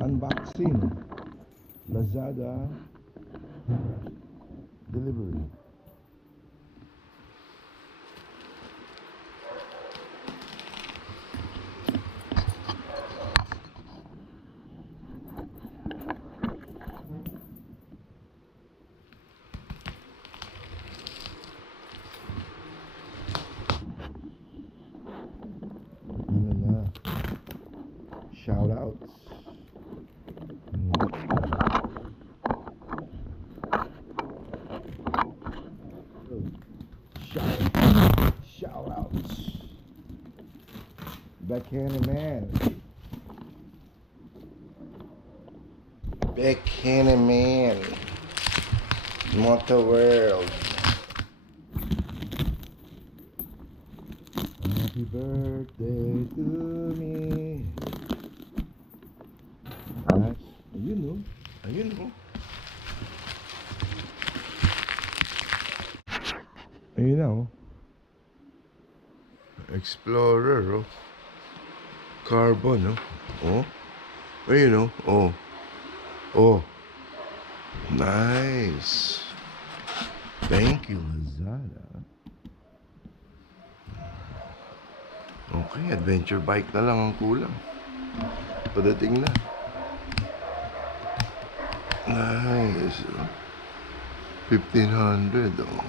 Unboxing. Lazada delivery. Shout outs. Shout outs. Backhanded man. Backhanded man. Motor world. Happy birthday to me. You know. You know. You know. Explorer, oh. Carbon, oh. Oh. You know. Oh. Oh. Nice. Thank you, Lazada. Okay, adventure bike na lang ang kulang. Padating na. Nice. 1,500, oh.